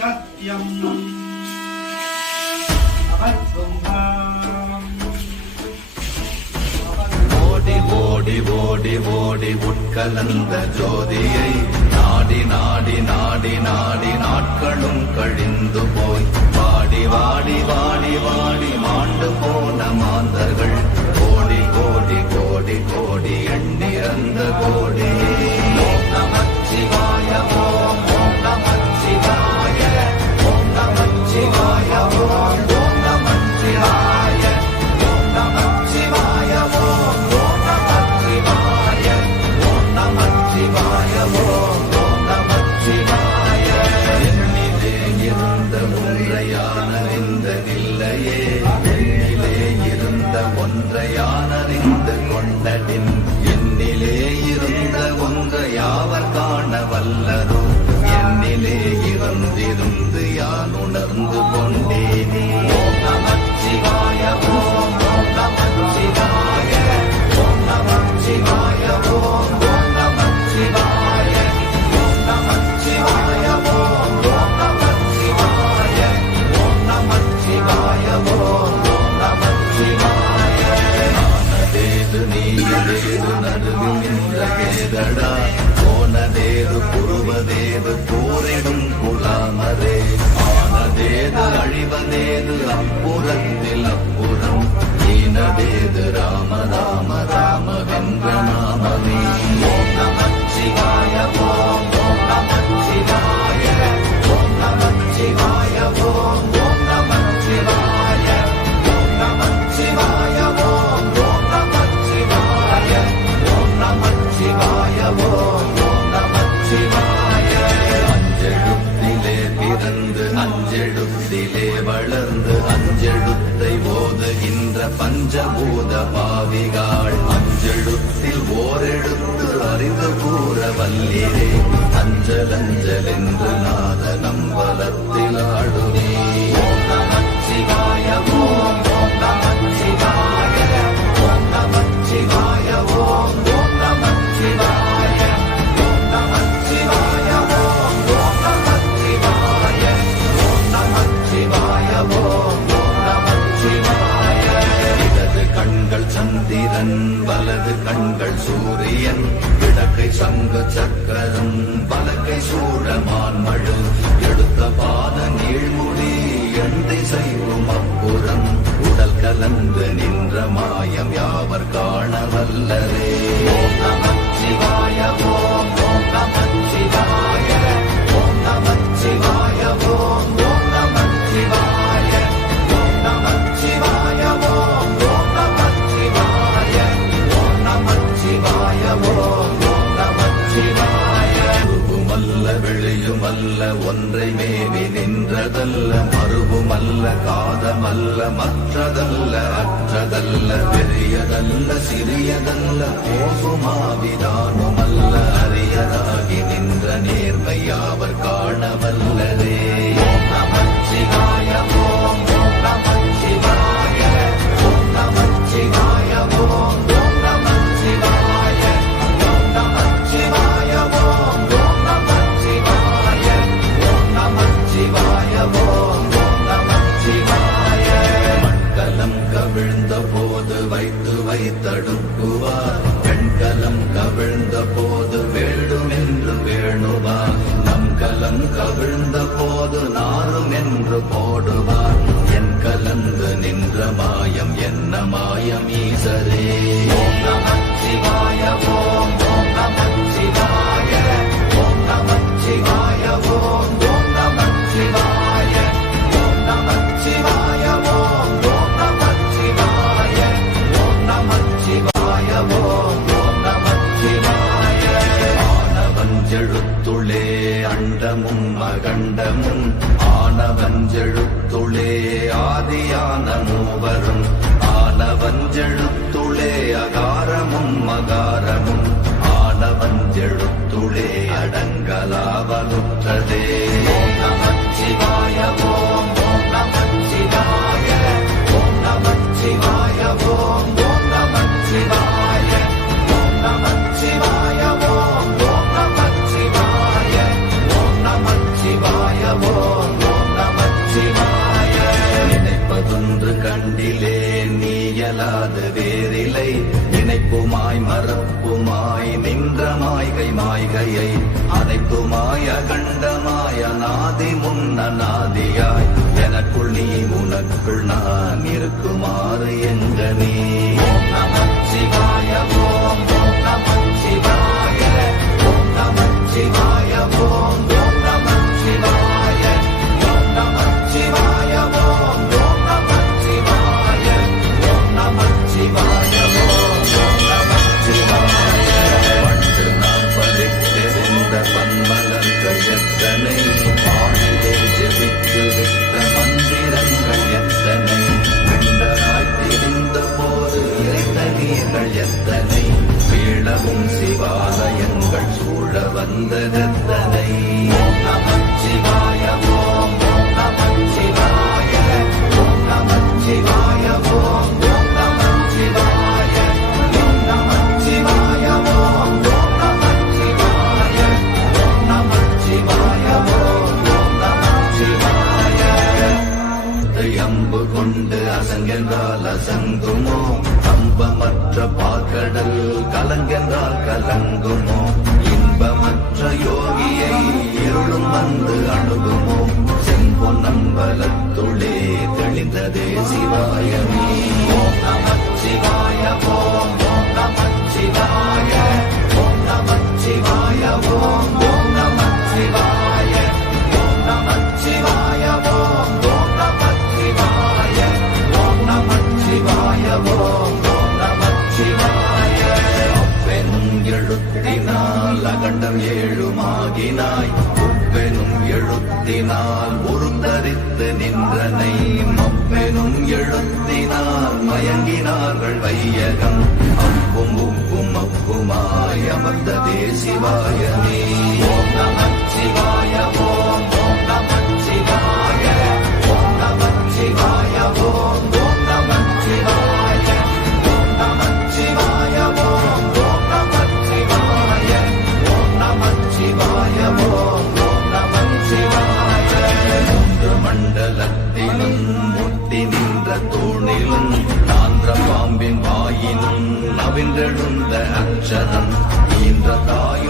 சத்யம் அபத்கும்பாம். ஓடி ஓடி ஓடி ஓடி உட்கலந்த ஜோதியை நாடி நாடி நாடி நாடி நாட்களும் கழிந்து போய் வாடி வாடி வாடி வாடி மாண்டு போன மாந்தர்கள் கோடி கோடி கோடி கோடி எண்ணிறந்த கோடி. ஓம் நமச்சிவாய ஓம் ஓம் நமச்சிவாய ஓம் நமச்சிவாய ஓம் ஓம் நமச்சிவாய ஓம் நமச்சிவாய ஓம் ஓம் நமச்சிவாய ஓம் நமச்சிவாய ஓம் ஓம் நமச்சிவாய. எண்ணிலே இருந்த ஒன்றையான நின்றதில்லையே, எண்ணிலே இருந்த ஒன்றையான நின்று கொண்டடின், எண்ணிலே இருந்த ஒன்றை யாவர் காண வல்லரோ, என்னிலே இருந்திருந்து யான் உணர்ந்து கொண்டேனே. ஓம் நமச்சிவாய ஓம் ஓம் நமச்சிவாய ஓம் நமச்சிவாய ஓம் ஓம் நமச்சிவாய ஓம் நமச்சிவாய ஓம் ஓம் நமச்சிவாய ஓம் நமச்சிவாய ஓம் ஓம் நமச்சிவாய. நானதேது நீயதேது நடுவில் நின்ற கேதடா, போனதேது புருவதேது போரிடும் குலாமரே, ஆனதேது அழிவதேது அப்புறத்தில் அப்புறம், ஈனதேது ராம ராம ராமவென்ற நாமமே. ஓம் நமச்சிவாய ஓம் ஓம் நமச்சிவாய ஓம் நமச்சிவாய ஓம் ஓம் நமச்சிவாய ஓம் நமச்சிவாய ஓம் ஓம் நமச்சிவாய ஓம் நமச்சிவாய ஓம் ஓம் நமச்சிவாய. அஞ்செழுத்திலே பிறந்து அஞ்செழுத்திலே வளர்ந்து அஞ்செழுத்தை ஓதுகின்ற பஞ்சபூத பாவிகாள், அஞ்செழுத்தில் ஓரெழுத்து அறிந்து கூற வல்லிரே, அஞ்சல் அஞ்சல் என்று நாத நம்பலத்தில் ஆடுவே. ஓம் நமச்சிவாய ஓம் ஓம் நமச்சிவாய ஓம் நமச்சிவாய ஓம் ஓம் நமச்சிவாய ஓம் நமச்சிவாய ஓம் ஓம் நமச்சிவாய ஓம் நமச்சிவாய ஓம் ஓம் நமச்சிவாய. இடது கண்கள் சந்திரன் வலது கண்கள் சூரியன், இடக்கை சங்கு சக்கரம் வலக்கை சூழமான் மழு, எடுத்த பாத நீழ்முடி எண் திசைக்கும் அப்புறம், உடல் கலந்து நின்ற மாயம் யாவர் காண வல்லரே. ஓம் நமச்சிவாய ஓம் ஓம் நமச்சிவாய ஓம் நமச்சிவாய ஓம் ஓம் நமச்சிவாய ஓம் நமச்சிவாய ஓம் ஓம் நமச்சிவாய ஓம் நமச்சிவாய ஓம் ஓம் நமச்சிவாய. உருவுமல்ல வெளியுமல்ல ஒன்றை மேவி நின்றதல்ல, மறுவுமல்ல காதமல்ல மற்றதல்ல அற்றதல்ல, பெரியதல்ல சிறியதல்ல போகுமாவிதானுமல்ல, அரியதாகி நின்ற நேர்மையாவர் காண வல்லரே. ஓம் நமச்சிவாய ஓம் ஓம் நமச்சிவாய ஓம் நமச்சிவாய ஓம் ஓம் நமச்சிவாய ஓம் நமச்சிவாய ஓம் ஓம் நமச்சிவாய ஓம் நமச்சிவாய ஓம் ஓம் நமச்சிவாய. மண்கலம் கவிழ்ந்த போது வைத்து வைத்தடுக்குவார், பெண்கலம் கவிழ்ந்த போது வேடும் என்று வேணுவார், நம் கலம் கவிழ்ந்த போது நாரும் என்று போடுவார், என் கலந்து நின்ற மாயம் என்ன மாயம் ஈசரே. ஓம் நமச்சிவாய ஓம் ஓம் நமச்சிவாய ஓம் நமச்சிவாய ஓம் ஓம் நமச்சிவாய ஓம் நமச்சிவாய ஓம் ஓம் நமச்சிவாய ஓம் நமச்சிவாய ஓம் ஓம் நமச்சிவாய. ஆனவஞ்செழுத்துளே அண்டமும் அகண்டமும், ஆனவஞ்செழுத்துளே ஆதியான மூவரும், ஆனவஞ்செழுத்துளே அகாரமும் மகாரமும், ஆனவஞ்செழுத்துளே அடங்கலாவலுற்றதே. ஓம் நமச்சிவாய ஓம் ஓம் நமச்சிவாய ஓம் நமச்சிவாய ஓம் ஓம் நமச்சிவாய ஓம் நமச்சிவாய ஓம் ஓம் நமச்சிவாய ஓம் நமச்சிவாய ஓம் அல்லாது வேறில்லை. நினைப்புமாய் மறப்புமாய் நின்ற மாய்கை மாய்கையை அனைத்துமாய் அகண்டமாய் அநாதி முன்னநாதியாய் எனக்குள் நீ உனக்குள் நான் இருக்குமாறு எங்க நீ. ஓம் நமச்சிவாய ஓம் ஓம் நமச்சிவாய ஓம் நமச்சிவாய ஓம் ஓம் நமச்சிவாய ஓம் நமச்சிவாய ஓம் ஓம் நமச்சிவாய ஓம் நமச்சிவாய ஓம் ஓம் நமச்சிவாய. பண்டு நாம் பலித்தெறிந்த பன்மலர்கள் எத்தனை, பாடிலே ஜெபித்து விட்ட மந்திரங்கள் எத்தனை, விண்டனாய் திரிந்த போது இறைத்தகியங்கள் எத்தனை, வீழவும் சிவாலயங்கள் சூழ வந்ததெத்தனை. ஓம் நமச்சிவாய ஓம் ஓம் நமச்சிவாய ஓம் நமச்சிவாய ஓம் ஓம் நமச்சிவாய ஓம் நமச்சிவாய ஓம் ஓம் நமச்சிவாய ஓம் நமச்சிவாய ஓம் ஓம் நமச்சிவாய. அம்பு கொண்டு அசங்கென்றால் அசங்குமோ, அம்பமற்ற பாக்கடல் கலங்கென்றால் கலங்குமோ, இன்பமற்ற யோகியை இருளும் வந்து அணுகுமோ, செம்பொன்னம்பலத்துளே தெளிந்ததே சிவாயமே. ஓம் நமச்சிவாய ஓம் ஓம் நமச்சிவாய ஓம் நமச்சிவாய ஓம் ஓம் நமச்சிவாய ஓம் நமச்சிவாய ஓம் ஓம் நமச்சிவாய ஓம் நமச்சிவாய ஓம் ஓம் நமச்சிவாய. அப்பெனும் எழுத்தினால் அகண்டம் ஏழுமாகினாய், உப்பெனும் எழுத்தினால் உருந்தரித்து நின்றனை, மப்பெனும் எழுத்தினால் மயங்கினார்கள் வையகம், அப்பும் உப்பும் அப்புமாய் அமர்ந்ததே சிவாயமே. ஓம் நமச்சிவாய ஓம் ஓம் நமச்சிவாய ஓம் நமச்சிவாய ஓம் ஓம் நமச்சிவாய ஓம் நமச்சிவாய ஓம் ஓம் நமச்சிவாய ஓம் நமச்சிவாய ஓம் ஓம் நமச்சிவாய. மூன்று மண்டலத்திலும் முட்டி நின்ற தூணிலும் நான்ற பாம்பின் வாயினும் நவின்றெழுந்த அக்ஷரம் ஈன்ற தாயும்